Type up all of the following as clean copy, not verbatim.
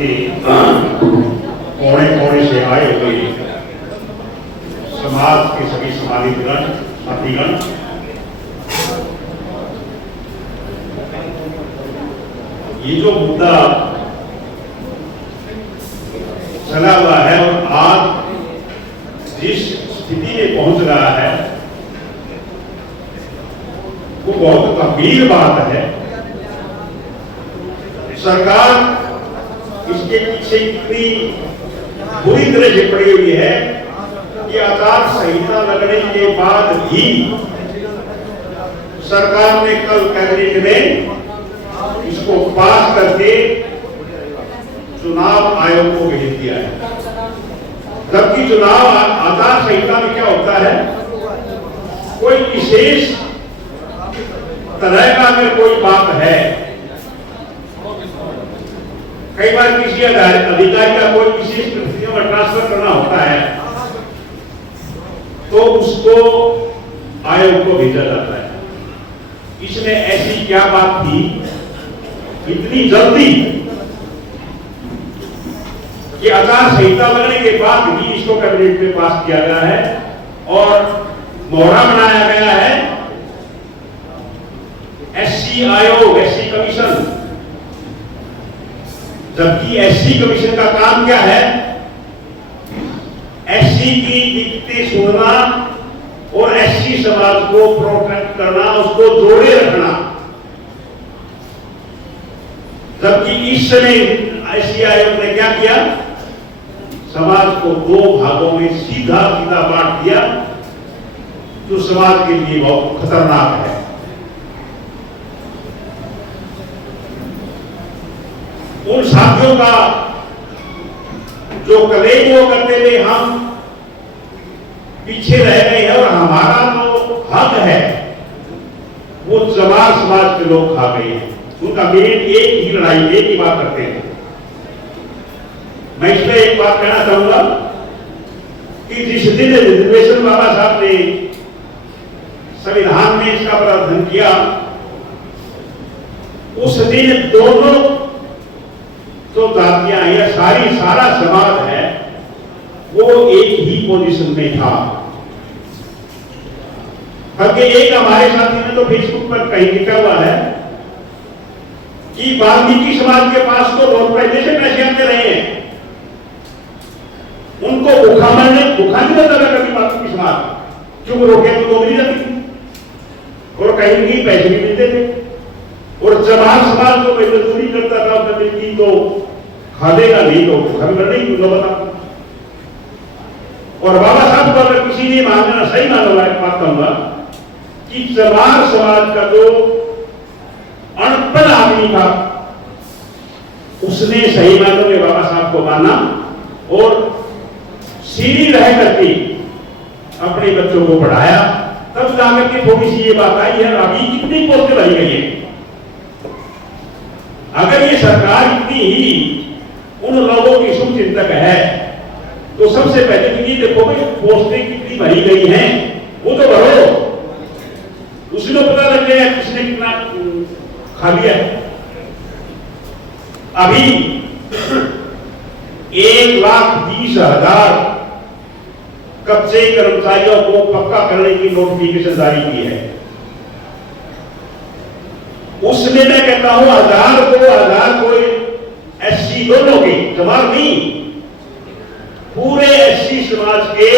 के कोने कोने से आए हुए समाज के सभी सम्मानितगण, साथीगण, ये जो मुद्दा चला हुआ है और आज जिस स्थिति में पहुंच रहा है वो बहुत गंभीर बात है। सरकार इसके पीछे इतनी बुरी तरह से पड़ी हुई है कि आचार संहिता लगने के बाद भी सरकार ने कल कैबिनेट में इसको पास करके चुनाव आयोग को भेज दिया है। जबकि चुनाव आचार संहिता में क्या होता है, कोई विशेष तरह का अगर कोई बात है, कई बार किसी अधिकारी का कोई विशेष परिस्थितियों में ट्रांसफर करना होता है तो उसको आयोग को भेजा जाता है। इसमें ऐसी क्या बात थी इतनी जल्दी कि आचार संहिता लगने के बाद भी इसको कैबिनेट में पास किया गया है और मोहरा बनाया गया है एससी आयोग, एससी कमीशन। जबकि एससी कमीशन का काम क्या है, एससी की दिक्कतें सुनना और एससी समाज को प्रोटेक्ट करना, उसको जोड़े रखना। जबकि इस समय एससी आयोग ने क्या किया, समाज को दो भागों में सीधा सीधा बांट दिया, जो समाज के लिए बहुत खतरनाक है। उन साथियों का जो कलेज वो करते हुए हम पीछे रह गए हैं और हमारा जो हक है वो जमार समाज के लोग खा गए हैं। उनका मेन एक ही लड़ाई, एक ही बात करते हैं। मैं इसमें एक बात कहना चाहूंगा कि जिस दिन रिजर्वेशन बाबा साहब ने संविधान में इसका प्रावधान किया, उस दिन दोनों जो जातियां या सारा समाज है वो एक ही पोजीशन में था। बल्कि एक हमारे साथी ने तो फेसबुक पर कहीं लिखा हुआ है कि वाल्मीकि समाज के पास तो बहुत पहले से पैसे आते रहे हैं, उनको भूखा नहीं रहता था कभी वाल्मीकि समाज, क्यों रोके तो नहीं जाती और कहीं कहीं पैसे भी मिलते थे। और जमार समाज को मजदूरी करता था, मिलती तो खा देगा, नहीं तो भूखा भी मरने की बता। और बाबा साहब को अगर किसी ने मानना सही मानो, बात कहूंगा कि जमार समाज का जो अनपढ़ आदमी था उसने सही मानों में बाबा साहब को माना और सीधी रह करके अपने बच्चों को पढ़ाया। तब जाकर के थोड़ी सी ये बात आई है। अभी कितनी पोस्टें भरी गई है। अगर ये सरकार इतनी ही उन लोगों की शुभचिंतक है तो सबसे पहले तो ये देखो भाई पोस्टें कितनी भरी गई हैं, वो तो भरो, उसी को पता लग गया किसने कितना खा लिया। अभी 1,20,000 कच्चे कर्मचारियों को पक्का करने की नोटिफिकेशन जारी की है। उसमें मैं कहता हूं 1,000 कोई एससी दोनों के जमार नहीं, पूरे एससी समाज के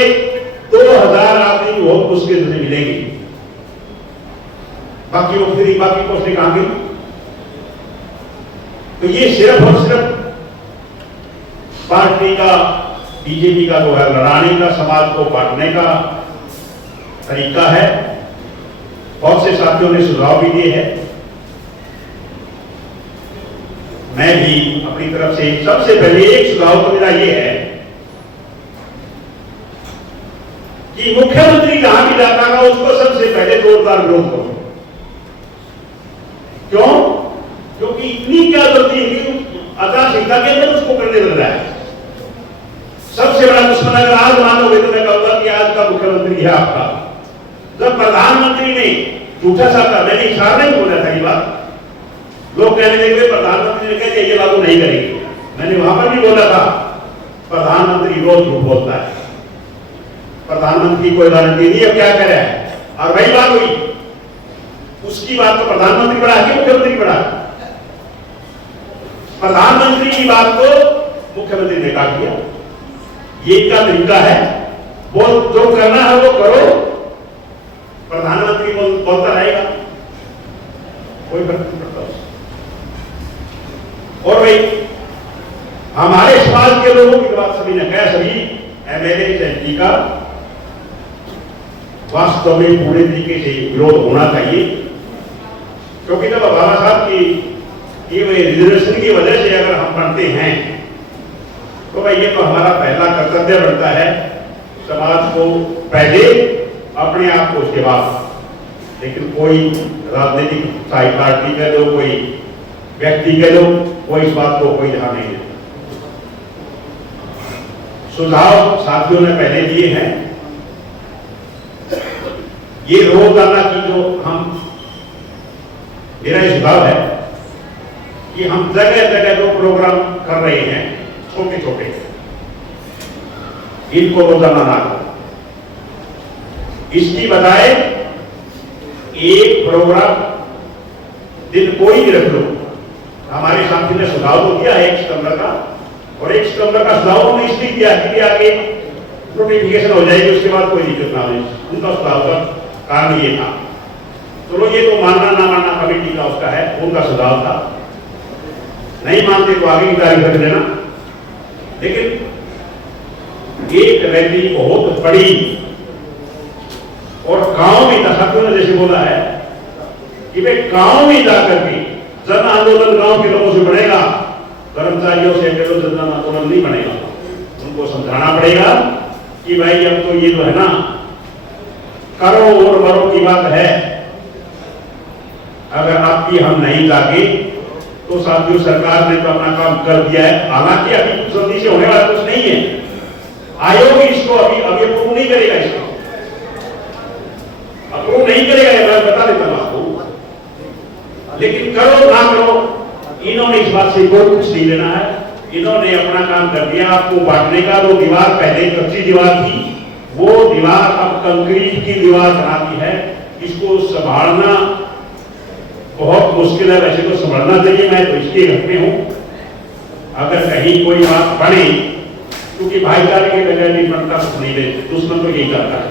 2,000 आदमी बहुत मुश्किल से मिलेंगे। बाकी पोस्टें कहां गई? तो ये सिर्फ और सिर्फ पार्टी का, बीजेपी का जो है लड़ाने का, समाज को बांटने का तरीका है। बहुत से साथियों ने सुझाव भी दिए हैं। मैं भी अपनी तरफ से सबसे पहले एक सुझाव तो मेरा ये है कि मुख्यमंत्री जहां भी जाता है उसको सबसे पहले जोरदार विरोध करो। क्यों? क्योंकि इतनी क्या गलती है कि आचार संहिता के अंदर उसको करने लग रहा है। सबसे बड़ा दुश्मन अगर आज मानोगे तो मैं कहूंगा कि आज का मुख्यमंत्री है आपका। जब प्रधानमंत्री ने झूठा सा था, मैंने इशारा नहीं बोला था ये बात, लोग कहने लगे प्रधानमंत्री ने कहा ये लागू नहीं करेंगे, मैंने वहां पर भी बोला था प्रधानमंत्री रोज झूठ बोलता है, प्रधानमंत्री कोई गारंटी नहीं है क्या कह रहा है, और वही बात हुई। उसकी बात तो प्रधानमंत्री बढ़ा के मुख्यमंत्री बढ़ा, प्रधानमंत्री की बात को मुख्यमंत्री ने काट दिया। ये इनका तरीका है, वो जो करना है वो करो, प्रधानमंत्री बोलता रहेगा, कोई फर्क नहीं पड़ता उससे। और भाई हमारे समाज के लोगों की बात सभी ने कहा, सभी एमएलए एमपी का वास्तव में पूरे तरीके से विरोध होना चाहिए, क्योंकि जब बाबा साहब की ये रिजर्वेशन की वजह से अगर हम पढ़ते हैं तो भाई ये तो हमारा पहला कर्तव्य बनता है, समाज को पहले, अपने आप को उसके बाद। लेकिन कोई राजनीतिक पार्टी कह लो, कोई व्यक्ति कह लो, कोई इस बात को कोई ध्यान नहीं देता। सुझाव साथियों ने पहले दिए हैं, ये रोजाना की जो मेरा सुझाव है कि हम जगह जगह जो प्रोग्राम कर रहे हैं छोटे छोटे, इनको रोजाना ना करो, इसकी बजाय एक प्रोग्राम दिन कोई भी रख लो। हमारे साथी ने सुझाव तो दिया है 1 सितंबर का, और 1 सितंबर का सुझाव उन्होंने इसलिए किया कि आगे नोटिफिकेशन हो जाएगी, उसके बाद कोई दिक्कत ना हो। उनका सुझाव का कारण ये था। चलो ये तो मानना ना मानना कमेटी का उसका है, उनका सुझाव था, नहीं मानते तो आगे की तारीख रख देना। लेकिन एक रैली बहुत बड़ी, और गांव में साथियों ने जैसे बोला है कि भाई गांव में जाकर के जन आंदोलन गांव के लोगों से बढ़ेगा, कर्मचारियों से जन आंदोलन नहीं बनेगा। उनको समझाना पड़ेगा कि भाई अब तो ये जो है ना करो और मरो की बात है, अगर आपकी हम नहीं जागे तो साथियों सरकार ने तो अपना काम कर दिया है। हालांकि अभी कुछ जल्दी से होने वाला कुछ नहीं है, आयोग इसको अभी अप्रूव नहीं करेगा, इसको अप्रूव नहीं करेगा, मैं बता देता हूं आपको। लेकिन करो ना करो, इन्होंने इस बात से कोई कुछ नहीं लेना है, इन्होंने अपना काम कर दिया। आपको बांटने का जो दीवार पहले कच्ची दीवार थी, वो दीवार अब कंक्रीट की दीवार बनाती है। इसको संभालना बहुत मुश्किल है, वैसे तो संभालना चाहिए, मैं तो इसके हक में हूं। अगर कहीं कोई बात बढ़े, क्योंकि भाईचारे के बगैर नहीं बनता, कुछ नहीं दे, दुश्मन तो यही करता है।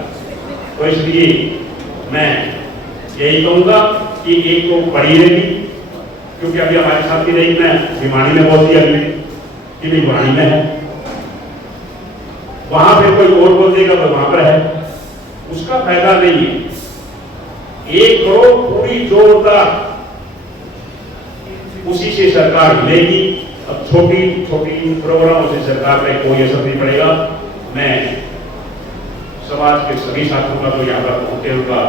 तो इसलिए मैं यही कहूंगा कि एक तो बड़ी रहेगी, क्योंकि अभी हमारे साथ ही रही, मैं भिवानी में बोल दिया कि भिवानी में है, वहां पे कोई और बोल देगा तो वहां पर है, उसका फायदा नहीं है। एक करो पूरी जोरदार, उसी से सरकार मिलेगी। अब छोटी छोटी प्रोग्रामों से सरकार पे कोई असर नहीं पड़ेगा। मैं समाज के सभी साथियों का तो यहाँ पर पहुंचे उनका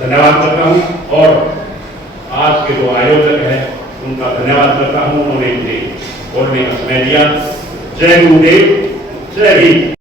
धन्यवाद करता हूँ, और आज के जो आयोजक हैं उनका धन्यवाद करता हूँ, उन्होंने मुझे बोलने का समय दिया। जय गुरुदेव, जय हिंद।